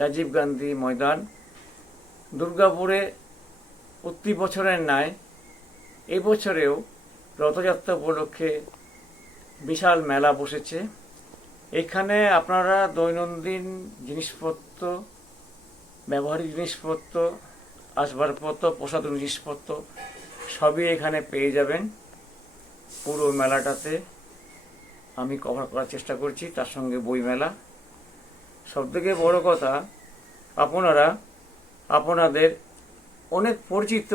রাজীব গান্ধী ময়দান। দুর্গাপুরে প্রতি বছরের ন্যায় এবছরেও রথযাত্রা উপলক্ষে বিশাল মেলা বসেছে। এখানে আপনারা দৈনন্দিন জিনিসপত্র, ব্যবহারিক জিনিসপত্র, আসবাবপত্র, প্রসাধন জিনিসপত্র সবই এখানে পেয়ে যাবেন পুরো মেলাটাতে। আমি কভার করার চেষ্টা করছি, তার সঙ্গে বই মেলা সবথেকে বড় কথা, আপনারা আপনাদের অনেক পরিচিত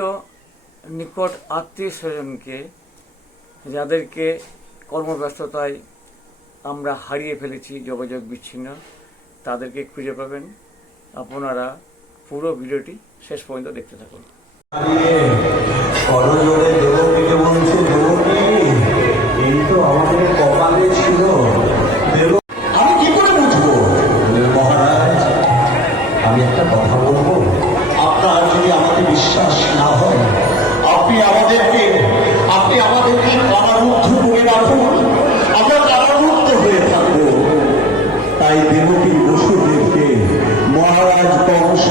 নিকট আত্মীয় স্বজনকে, যাদেরকে কর্মব্যস্ততায় আমরা হারিয়ে ফেলেছি, যোগাযোগ বিচ্ছিন্ন, তাদেরকে খুঁজে পাবেন। আপনারা পুরো ভিডিওটি শেষ পর্যন্ত দেখতে থাকুন। মহারাজ বংশ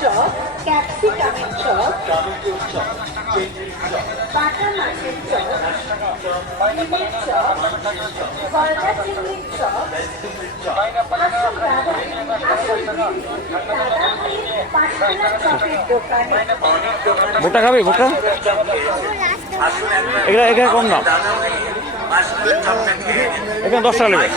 চপ ক্যাপসিকামের চপ বাটা মাছের চপ ভুট্টা খাবি ভুট্টা এখানে এখানে কম দাম। এখানে দশ টাকা নেবে।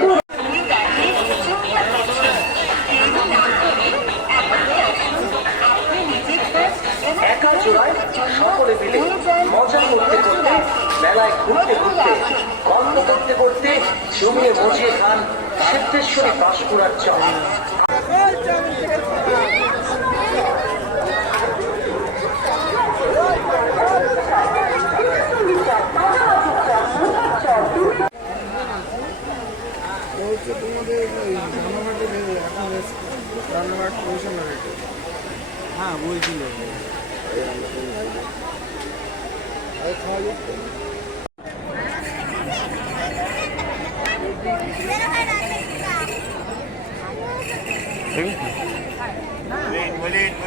তৈরি জমিয়ে বসিয়ে খান সিদ্ধেশ্বরী বাঁশকুড়ার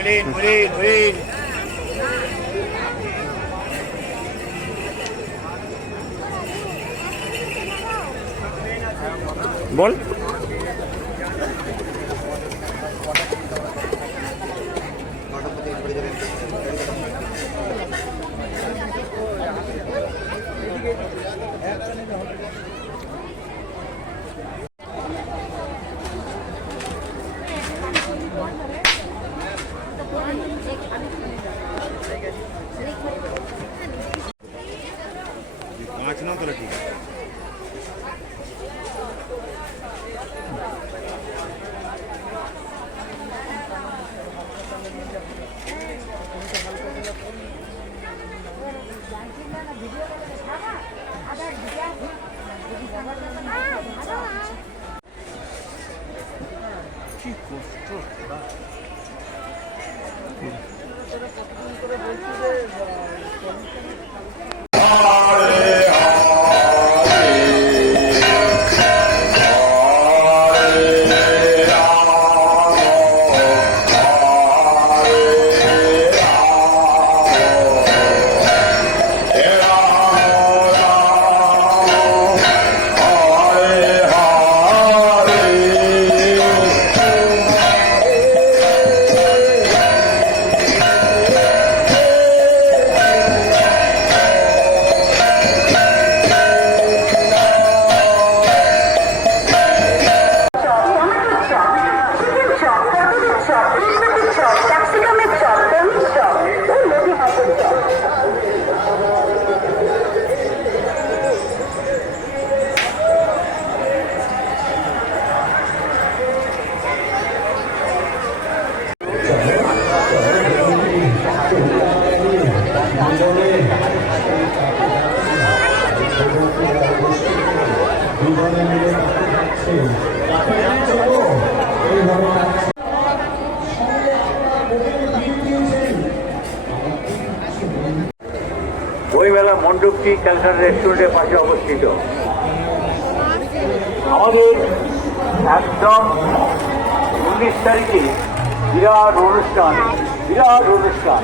Molín, Bye. বইমেলা মণ্ডপটি ক্যালকাটা রেস্টুরেন্টের পাশে অবস্থিত। আমাদের একদম উনিশ তারিখে বিরাট অনুষ্ঠান বিরাট অনুষ্ঠান।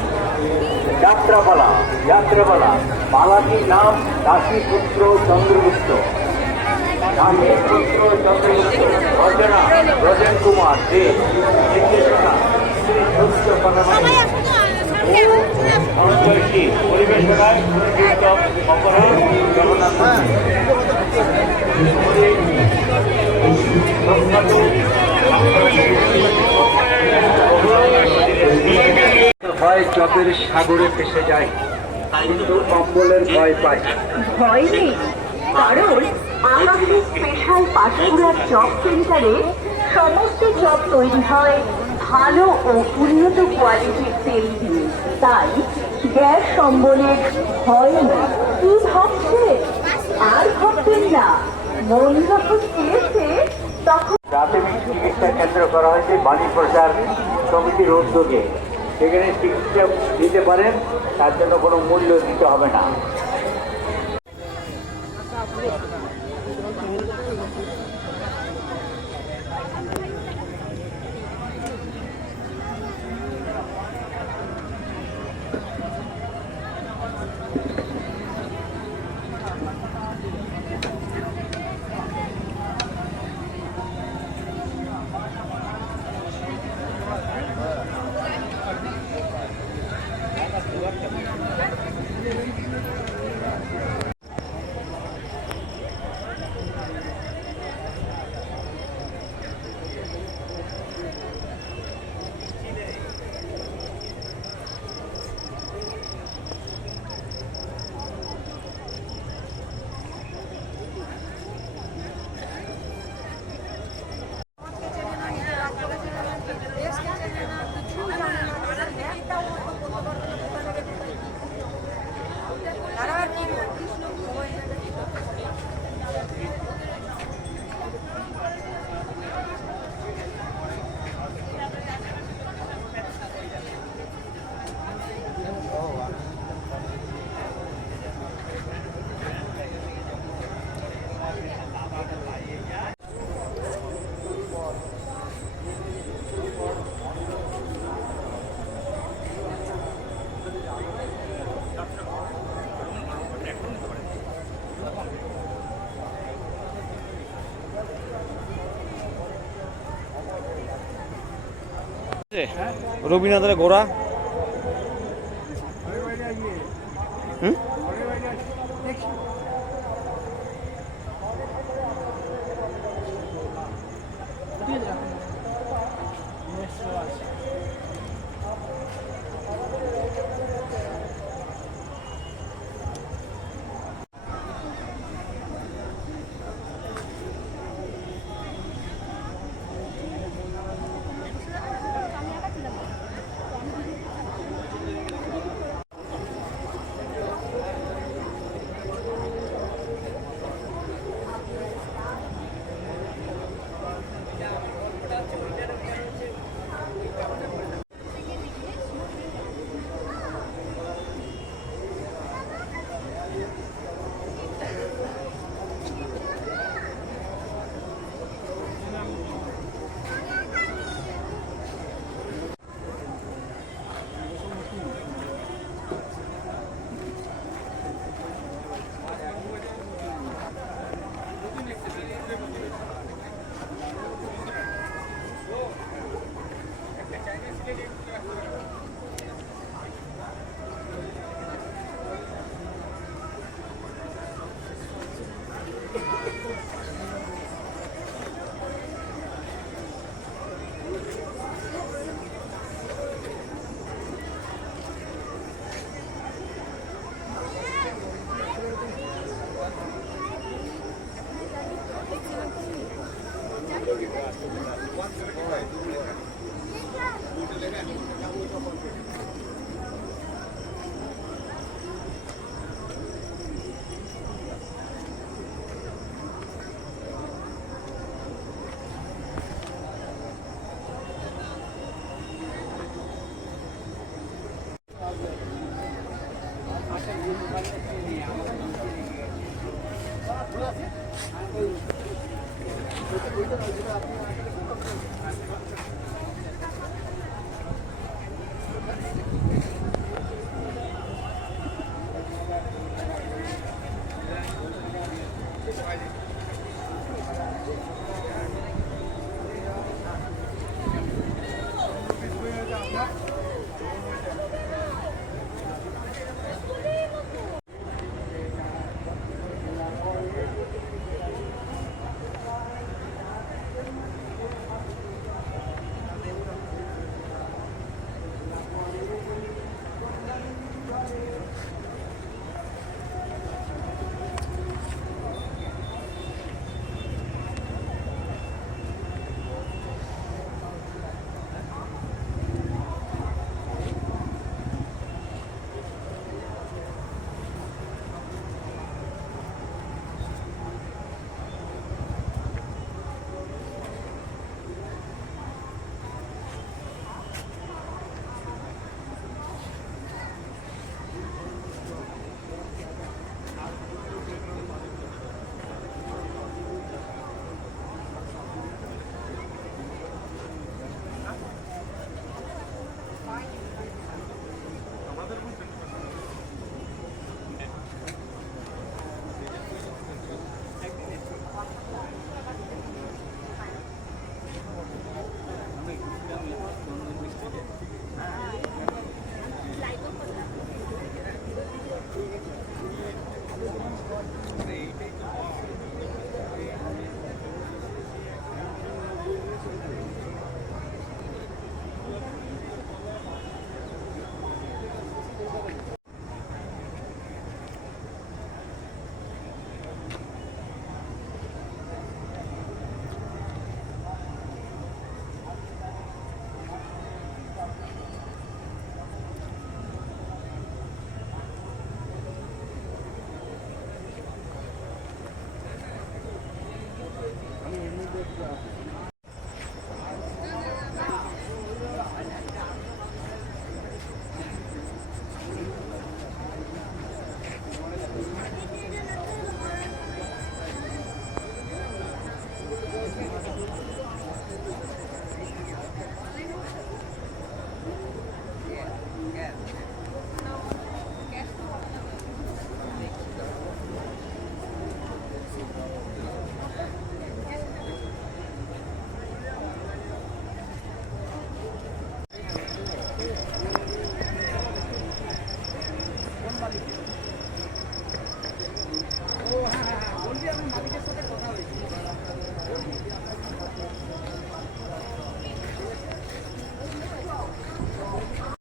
যাত্রাপালা যাত্রাপালা। পালাটির নাম দাসীপুত্র চন্দ্রগুপ্ত। দাসীপুত্র চন্দ্রগুপ্ত, রচনা রজন কুমার দে। নির্দেশনা অপরাধ জগন্নাথ চপের সাগরে ফেসে যায় কিন্তু কম্বলের ভয় পায়। ভয় নেই কারণ আমাদের স্পেশাল পাঁশকুড়ার চপ সেন্টারে সমস্ত চপ তৈরি হয় ভালো ও উন্নত কোয়ালিটির তেল দিয়ে। তাই গ্যাস সম্বলের ভয় নেই। কি ভাবছে আর ভাববেন না। মন যখন চেয়েছে তখন প্রাথমিক চিকিৎসা কেন্দ্র করা হয়েছে বাণী প্রচার সমিতির উদ্যোগে। সেখানে চিকিৎসা দিতে পারেন তার জন্য কোনো মূল্য দিতে হবে না। রবীন্দ্রনাথের গোড়া।